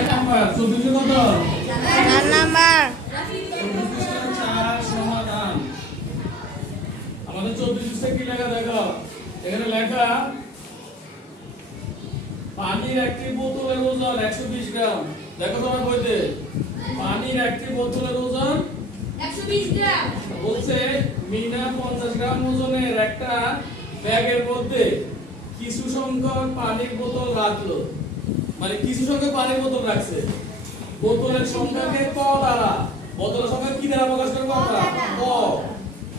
এক নাম্বার 24 কত 4 নাম্বার 4 সমাধান আমাদের 24 কি লেখা দেখো এখানে লেখা পানির একটি বোতলের ওজন 120 গ্রাম দেখো তোমার বইতে পানির একটি বোতলের ওজন 120 গ্রাম বলছে মিনা 50 গ্রাম ওজনের একটা ব্যাগের মধ্যে কিছু সংখ্যক পানির বোতল রাখলো মানে কিছু সংখ্যক পানির বোতল রাখছে বোতলের সংখ্যাকে ক দ্বারা বোতলের সংখ্যা কি দ্বারা প্রকাশ করব আমরা ক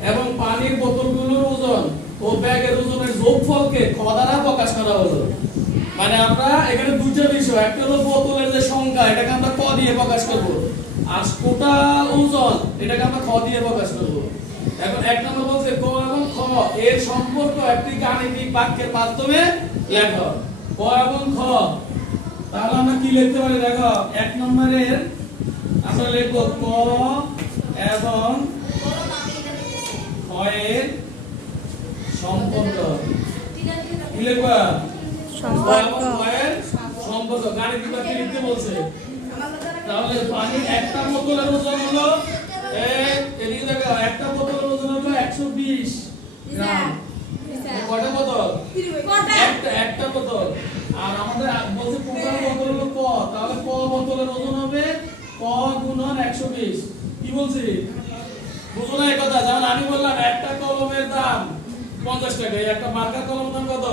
এবং পানির বোতলগুলোর ওজন ও ব্যাগের ওজনের যোগফলকে খ দ্বারা প্রকাশ করা হলো মানে আমরা এখানে দুটো বিষয় একটা হলো বোতলের যে সংখ্যা এটাকে আমরা ক দিয়ে প্রকাশ করব আর টোটাল ওজন এটাকে আমরা খ দিয়ে প্রকাশ করব এখন এক নম্বর বলছে ক এবং খ এর সম্পর্ক একটি গাণিতিক বাক্যের মাধ্যমে লেখো ক এবং খ তাহলে আমরা কি লিখতে পারি দেখো এক নম্বরের আমরা লিখব ক এবং খ এর সম্পর্ক কি লিখব সম্পর্ক গাণিতিক বাক্যে লিখতে বলছে তাহলে পানির একটা বোতলের ওজন হলো এদিকে দেখো একটা বোতলের ওজন হলো 120 গ্রাম কয়টা বোতল একটা বোতল আর আমাদের বলছে টোটাল বোতল হলো ক তাহলে ক বোতলের ওজন হবে ক গুণন 120 কি বলছি বুঝো না এই কথা যেমন আমি বললাম একটা কলমের দাম 50 টাকা একটা মার্কার কলমের দাম কত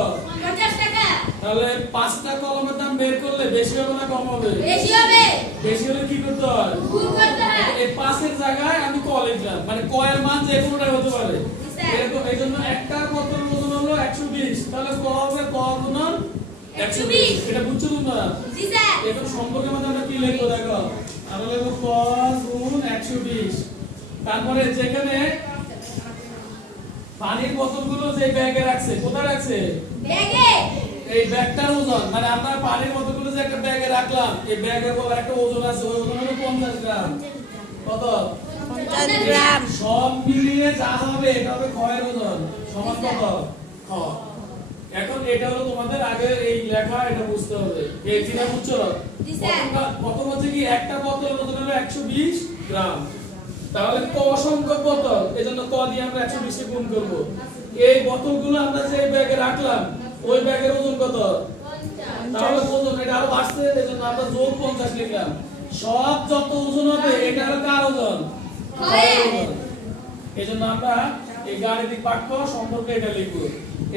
50 টাকা তাহলে পাঁচটা কলমের দাম বের করলে বেশি হবে না কম হবে বেশি হবে বেশি হলে কি করতে হয় গুণ করতে হয় এই পাঁচের জায়গায় আমি ক লিখলাম মানে ক এর মান যে কোনোটাই হতে পারে এরকম এইজন্য একটা বোতলের ওজন হলো 120 তাহলে ক হবে ক গুণন 120 এটা বুঝছো তোমরা জি স্যার এখন সম্পর্কের মধ্যে আমরা কি লিখবো দেখো আমরা লিখবো ক গুণ 120 তারপরে যেখানে পানির বোতলগুলো যে ব্যাগে রাখছে কোথায় রাখছে ব্যাগে এই ব্যাগটার ওজন মানে আমরা পানির বোতলগুলো যে একটা ব্যাগে রাখলাম এই ব্যাগের উপর একটা ওজন আছে ওই ওজন হলো 50 গ্রাম কত 50 গ্রাম সব মিলিয়ে যা হবে এটা হবে খ এর ওজন সমান কত খ এখন এটা হলো তোমাদের আগে এই লেখা এটা বুঝতে হবে এই জিনিস বুঝছো জি স্যার প্রথম হচ্ছে কি একটা বোতলের ওজন হলো 120 গ্রাম তাহলে ক সংখ্যক বোতল এজন্য ক দিয়ে আমরা 120 এ গুণ করব এই বোতলগুলো আমরা যে ব্যাগে রাখলাম ওই ব্যাগের ওজন কত 50 তাহলে ওজন এটা আরো বাড়ছে এজন্য আমরা যোগ 50 লিখলাম সব যত ওজন হবে এটা হলো কার ওজন খ এর ওজন এজন্য আমরা এই গাণিতিক বাক্য সম্পর্কে এটা লিখব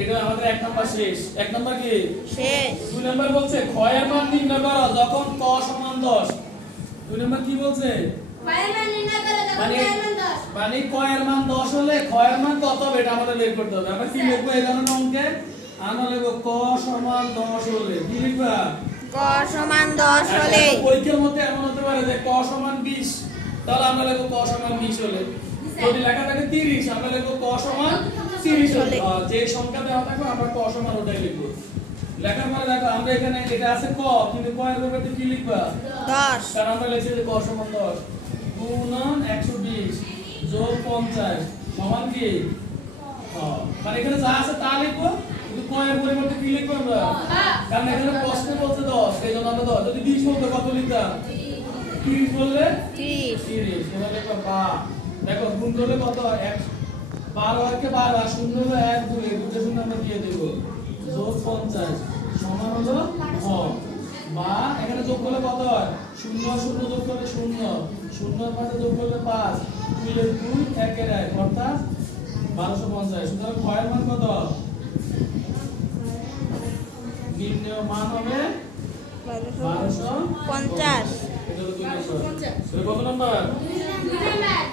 এটা আমাদের এক নাম্বার শেষ এক নাম্বার কি শেষ দুই নাম্বার বলছে খ এর মান নির্ণয় করো যখন ক সমান 10 দুই নাম্বার কি বলছে মানে ক এর মান 10 হলে খ এর মান কত হবে এটা আমাদের বের করতে হবে আমরা কি লিখবো এই ধরনের অঙ্কে আমরা লিখব ক সমান 10 হলে কি লিখবা ক সমান 10 হলে পরীক্ষার মধ্যে এমন হতে পারে যে ক সমান 20 তাহলে আমরা লিখব ক সমান 20 হলে যদি লেখা থাকে 30 আমরা লিখব ক সমান 30 হলে যে সংখ্যা দেওয়া থাকবে আমরা ক সমান ওটাই লিখব লেখার পরে দেখো আমরা এখানে এটা আছে ক কিন্তু ক এর পরিবর্তে কি লিখবা 10 কারণ আমরা লিখছি যে ক সমান 10 গুণন 120 যোগ 50 সমান কি মানে এখানে যা আছে তা লিখবো কিন্তু ক এর পরিবর্তে কি লিখবো আমরা কারণ এখানে প্রশ্ন বলছে 10 এইজন্য আমরা 10 যদি 20 বলতে কত লিখতাম 30 বললে 30 তোমরা লিখবা বা দেখো গুণ করলে কত 12 আর কে 12 শূন্য হলো 1 2 এই দুটো শূন্য আমরা দিয়ে দেব যোগ 50 সমান হলো হ বা এখানে যোগ করলে কত হয় 0 0 যোগ করলে 0 0 এর পাশে যোগ করলে 5 2 এর 2 1 এর 1 অর্থাৎ 1250 সুতরাং খ এর মান কত নির্ণয় মান হবে 1250 এটা হলো 2 নম্বর এটা কত নম্বর 2 নাম্বার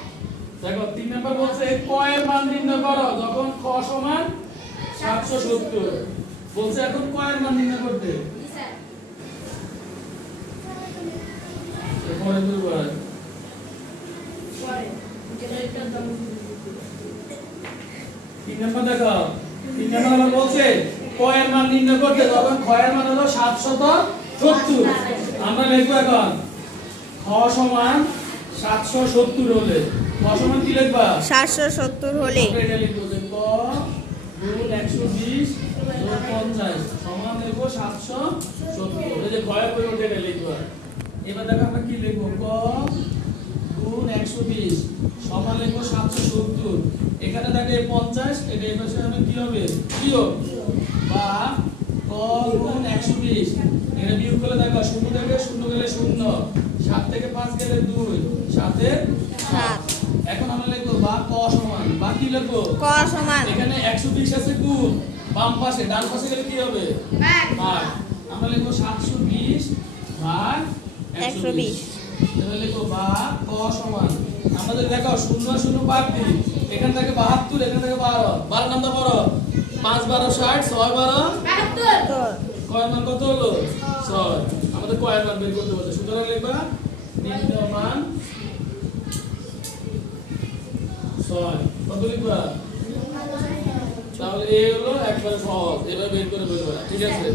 দেখো 3 নম্বর বলছে ক এর মান নির্ণয় করো যখন খ সমান 770 বলছে এখন ক এর মান নির্ণয় করতে জি স্যার পরে দুবার পরে জেনারেটর দাম 3 নম্বর দেখো 3 নম্বর আবার বলছে ক এর মান নির্ণয় করতে যখন খ এর মান হলো 770 আমরা লিখব এখন খ সমান 770 হলে খ সমান কি লিখবা 770 হলে আমরা এটা লিখব যে ক গুণ 120 যোগ 50 সমান লিখব 770 এই যে খ এর পরিবর্তে এটা লিখবা এবার দেখো আমরা কি লিখবো, ক গুণ 120 সমান লিখবো 770। এখানে দেখো 50, এটা এই পাশে হবে কি হবে, বিয়োগ, বা ক গুণ 120, এটা বিয়োগ করলে দেখো 0 থেকে 0 গেলে 0, 7 থেকে 5 গেলে 2, 7 এর 7। এখন আমরা লিখবো বা ক সমান, বা কি লিখবো, ক সমান এখানে 120 আছে গুণ, বাম পাশে, ডান পাশে গেলে কি হবে, ভাগ। আমরা লিখবো 720 ভাগ 120। তাহলে লিখবো বা ক সমান, আমাদের দেখো 0 0 বাদ দিই, এখান থেকে 72, এখান থেকে 12, 12 নামটা বড়, 5 12 60, 6 12 তোর কয়ের মান কত হলো, 6। আমাদের কয়ের মান বের করতে বলছে, সুতরাং লিখবা নির্ণয় মান 6। কত লিখবা, তাহলে এই হলো একবারে সহজ, এভাবে বের করে বলবা, ঠিক আছে।